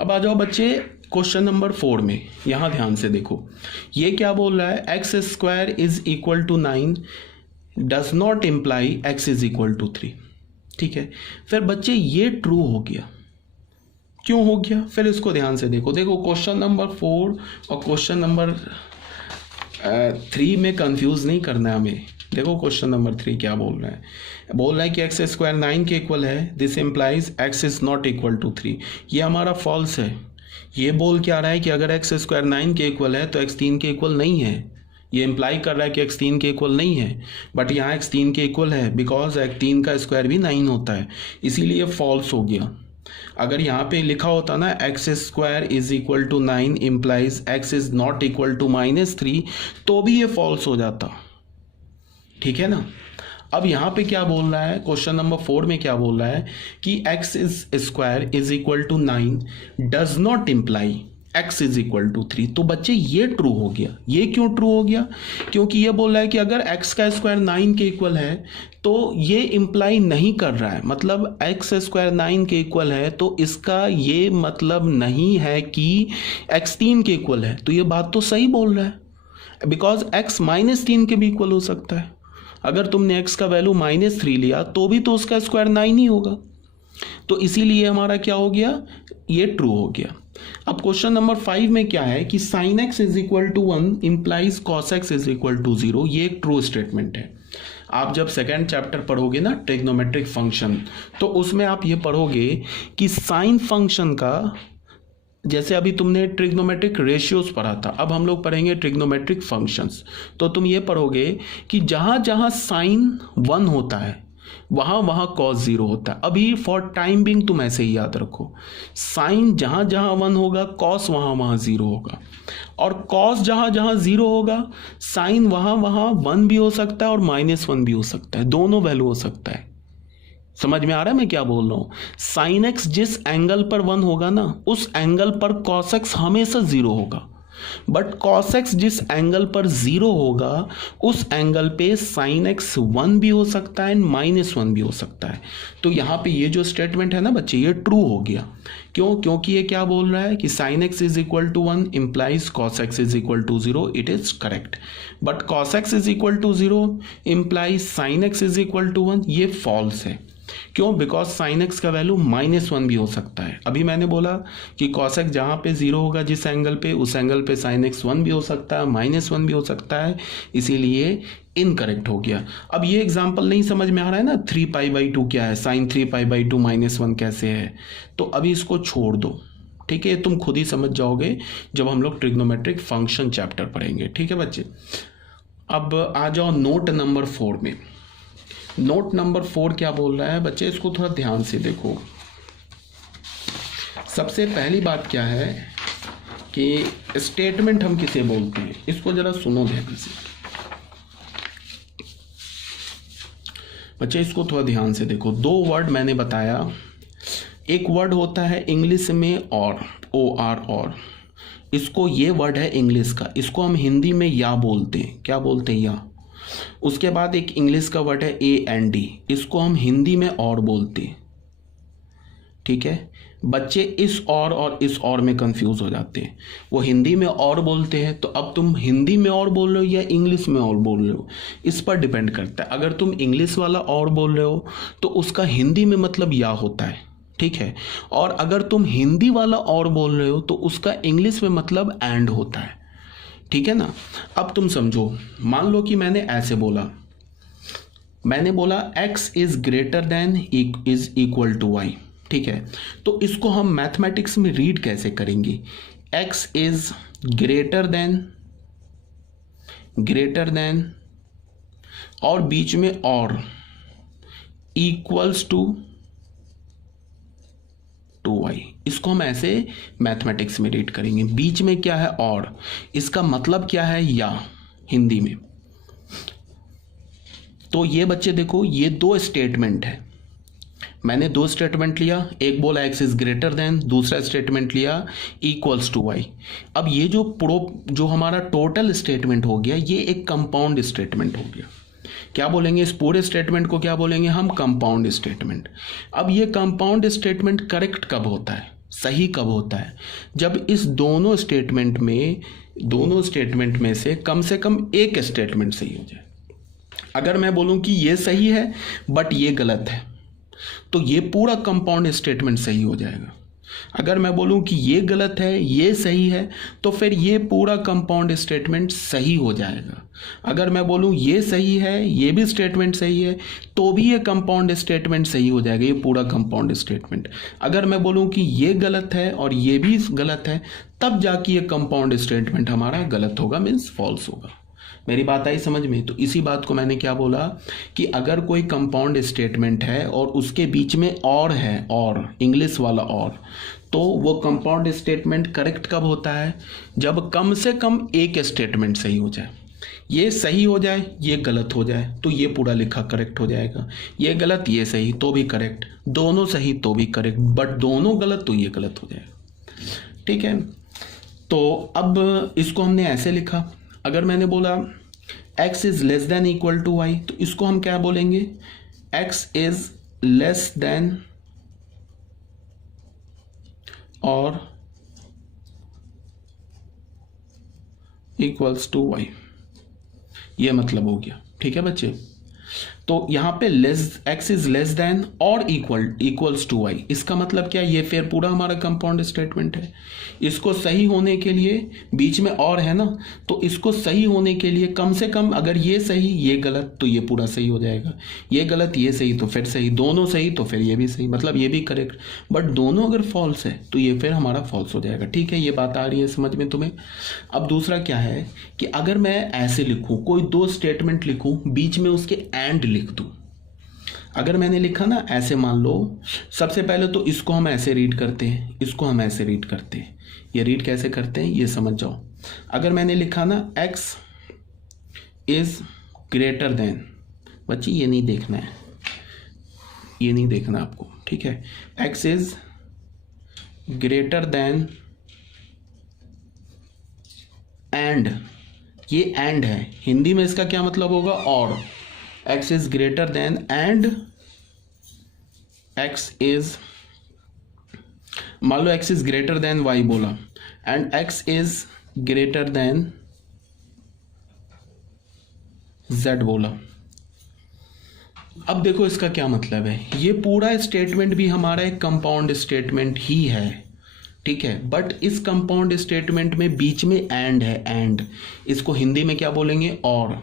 अब आ जाओ बच्चे क्वेश्चन नंबर 4 में, यहाँ ध्यान से देखो ये क्या बोल रहा है, x square is equal to 9 does not imply x is equal to 3। ठीक है, फिर बच्चे ये ट्रू हो गया, क्यों हो गया, फिर इसको ध्यान से देखो। देखो क्वेश्चन नंबर 4 और क्वेश्चन नंबर 3 में कंफ्यूज नहीं करना है हमें। देखो क्वेश्चन नंबर 3 क्या बोल रहा है, बोल रहा है कि एक्स स्क्वायर 9 के इक्वल है, this implies x is not equal to 3। ये हमारा फॉल्स है। ये बोल क्या रहा है कि अगर एक्स स्क्वायर 9 के इक्वल है तो एक्स 3 के इक्वल नहीं है। ये इम्प्लाई कर रहा है कि एक्स 3 के इक्वल नहीं है, बट यहाँ एक्स 3 के इक्वल है बिकॉज एक्स 3 का स्क्वायर भी 9 होता है, इसीलिए फॉल्स हो गया। अगर यहाँ पे लिखा होता ना x square is equal to 9 implies x is not equal to -3, तो भी ये फॉल्स हो जाता। ठीक है ना। अब यहाँ पे क्या बोल रहा है, क्वेश्चन नंबर 4 में क्या बोल रहा है कि x is square is equal to 9 does not imply x is equal to 3। तो बच्चे ये ट्रू हो गया। ये क्यों ट्रू हो गया, क्योंकि ये बोल रहा है कि अगर एक्स का स्क्वायर 9 के इक्वल है तो ये इम्प्लाई नहीं कर रहा है, मतलब एक्स स्क्वायर 9 के इक्वल है तो इसका ये मतलब नहीं है कि एक्स 3 के इक्वल है। तो ये बात तो सही बोल रहा है, बिकॉज एक्स -3 के भी इक्वल हो सकता है। अगर तुमने x का वैल्यू -3 लिया तो भी तो उसका स्क्वायर 9 ही होगा। तो इसीलिए हमारा क्या हो गया, ये ट्रू हो गया। अब क्वेश्चन नंबर 5 में क्या है कि sin x is equal to 1 implies cos x is equal to 0। ये एक ट्रू स्टेटमेंट है। आप जब सेकेंड चैप्टर पढ़ोगे ना ट्रिग्नोमेट्रिक फंक्शन, तो उसमें आप ये पढ़ोगे कि साइन फंक्शन का, जैसे अभी तुमने ट्रिग्नोमेट्रिक रेशियोज पढ़ा था, अब हम लोग पढ़ेंगे ट्रिग्नोमेट्रिक फंक्शंस। तो तुम ये पढ़ोगे कि जहाँ जहाँ साइन 1 होता है वहाँ वहाँ कॉस 0 होता है। अभी फॉर टाइम बिंग तुम ऐसे ही याद रखो, साइन जहाँ जहाँ 1 होगा कॉस वहाँ वहाँ 0 होगा, और कॉस जहाँ जहाँ 0 होगा साइन वहाँ वहाँ 1 भी हो सकता है और -1 भी हो सकता है, दोनों वैल्यू हो सकता है। समझ में आ रहा है मैं क्या बोल रहा हूं। साइन एक्स जिस एंगल पर 1 होगा ना, उस एंगल पर कॉस एक्स हमेशा 0 होगा, बट कॉस एक्स जिस एंगल पर 0 होगा उस एंगल पे साइन एक्स 1 भी हो सकता है -1 भी हो सकता है। तो यहाँ पे ये जो स्टेटमेंट है ना बच्चे, ये ट्रू हो गया। क्यों, क्योंकि ये क्या बोल रहा है कि sine x is equal to 1 implies cos x is equal to 0। It is correct. But cos x is equal to 0 implies sine x is equal to 1, ये फॉल्स है। क्यों, बिकॉज साइन एक्स का वैल्यू -1 भी हो सकता है। अभी मैंने बोला कि कॉस एक्स जहाँ पे 0 होगा जिस एंगल पे, उस एंगल पे साइन एक्स 1 भी हो सकता है, -1 भी हो सकता है, इसीलिए इनकरेक्ट हो गया। अब ये एग्जांपल नहीं समझ में आ रहा है ना, 3π/2 क्या है, साइन 3π/2 -1 कैसे है, तो अभी इसको छोड़ दो। ठीक है, तुम खुद ही समझ जाओगे जब हम लोग ट्रिग्नोमेट्रिक फंक्शन चैप्टर पढ़ेंगे। ठीक है बच्चे, अब आ जाओ नोट नंबर 4 में। नोट नंबर 4 क्या बोल रहा है बच्चे, इसको थोड़ा ध्यान से देखो। सबसे पहली बात क्या है कि स्टेटमेंट हम किसे बोलते हैं, इसको जरा सुनो ध्यान से बच्चे, इसको थोड़ा ध्यान से देखो। 2 वर्ड मैंने बताया, एक वर्ड होता है इंग्लिश में और, और इसको, ये वर्ड है इंग्लिश का, इसको हम हिंदी में या बोलते हैं। क्या बोलते हैं, या। उसके बाद एक इंग्लिश का वर्ड है AND, इसको हम हिंदी में और बोलते हैं। ठीक है बच्चे, इस और इस और में कंफ्यूज हो जाते हैं। वो हिंदी में और बोलते हैं, तो अब तुम हिंदी में और बोल रहे हो या इंग्लिश में और बोल रहे हो, इस पर डिपेंड करता है। अगर तुम इंग्लिश वाला और बोल रहे हो तो उसका हिंदी में मतलब या होता है। ठीक है, और अगर तुम हिंदी वाला और बोल रहे हो तो उसका इंग्लिश में मतलब एंड होता है। ठीक है ना। अब तुम समझो, मान लो कि मैंने ऐसे बोला, मैंने बोला x is greater than is equal to y। ठीक है, तो इसको हम मैथमेटिक्स में रीड कैसे करेंगे, x इज ग्रेटर देन और बीच में और इक्वल्स टू y, इसको हम ऐसे मैथमेटिक्स में रीड करेंगे। बीच में क्या है, और, इसका मतलब क्या है, या, हिंदी में। तो ये बच्चे देखो, ये 2 स्टेटमेंट है। मैंने 2 स्टेटमेंट लिया, एक बोला x इज ग्रेटर देन, दूसरा स्टेटमेंट लिया इक्वल्स टू y। अब ये जो हमारा टोटल स्टेटमेंट हो गया, ये एक कंपाउंड स्टेटमेंट हो गया। क्या बोलेंगे इस पूरे स्टेटमेंट को, क्या बोलेंगे हम, कंपाउंड स्टेटमेंट। अब ये कंपाउंड स्टेटमेंट करेक्ट कब होता है, सही कब होता है? जब इस दोनों स्टेटमेंट में से कम एक स्टेटमेंट सही हो जाए। अगर मैं बोलूं कि ये सही है बट ये गलत है, तो ये पूरा कंपाउंड स्टेटमेंट सही हो जाएगा। अगर मैं बोलूं कि ये गलत है ये सही है, तो फिर ये पूरा कंपाउंड स्टेटमेंट सही हो जाएगा। अगर मैं बोलूं ये सही है ये भी स्टेटमेंट सही है, तो भी ये कंपाउंड स्टेटमेंट सही हो जाएगा, ये पूरा कंपाउंड स्टेटमेंट। अगर मैं बोलूं कि ये गलत है और ये भी गलत है, तब जाके ये कंपाउंड स्टेटमेंट हमारा गलत होगा, मीन्स फॉल्स होगा। मेरी बात आई समझ में? तो इसी बात को मैंने क्या बोला कि अगर कोई कंपाउंड स्टेटमेंट है और उसके बीच में और है, और इंग्लिश वाला और, तो वो कंपाउंड स्टेटमेंट करेक्ट कब होता है? जब कम से कम एक स्टेटमेंट सही हो जाए। ये सही हो जाए ये गलत हो जाए तो ये पूरा लिखा करेक्ट हो जाएगा, ये गलत ये सही तो भी करेक्ट, दोनों सही तो भी करेक्ट, बट दोनों गलत तो ये गलत हो जाएगा। ठीक है, तो अब इसको हमने ऐसे लिखा। अगर मैंने बोला x is less than equal to y, तो इसको हम क्या बोलेंगे? x इज लेस देन और इक्वल्स टू y, ये मतलब हो गया। ठीक है बच्चे, तो यहां पे x इज लेस देन और इक्वल्स टू y, इसका मतलब क्या? ये फिर पूरा हमारा कंपाउंड स्टेटमेंट है। इसको सही होने के लिए, बीच में और है ना, तो इसको सही होने के लिए कम से कम अगर ये सही ये गलत तो ये पूरा सही हो जाएगा, ये गलत ये सही तो फिर सही, दोनों सही तो फिर ये भी सही, मतलब ये भी करेक्ट। बट दोनों अगर फॉल्स है तो ये फिर हमारा फॉल्स हो जाएगा। ठीक है, ये बात आ रही है समझ में तुम्हें? अब दूसरा क्या है कि अगर मैं ऐसे लिखूं, कोई दो स्टेटमेंट लिखूं, बीच में उसके एंड लिख दूं। अगर मैंने लिखा ना ऐसे, मान लो सबसे पहले तो इसको हम ऐसे रीड करते हैं, इसको हम ऐसे रीड करते हैं। ये रीड कैसे करते हैं ये समझ जाओ। अगर मैंने लिखा ना x इज ग्रेटर देन, बच्ची ये नहीं देखना है, ये नहीं देखना आपको। ठीक है, x is greater then and, ये एंड है, हिंदी में इसका क्या मतलब होगा? और। x is greater then and x is, मान लो x is greater then y बोला and x is greater then z बोला। अब देखो इसका क्या मतलब है, ये पूरा स्टेटमेंट भी हमारा एक कंपाउंड स्टेटमेंट ही है। ठीक है, बट इस कंपाउंड स्टेटमेंट में बीच में एंड है, एंड, इसको हिंदी में क्या बोलेंगे? और।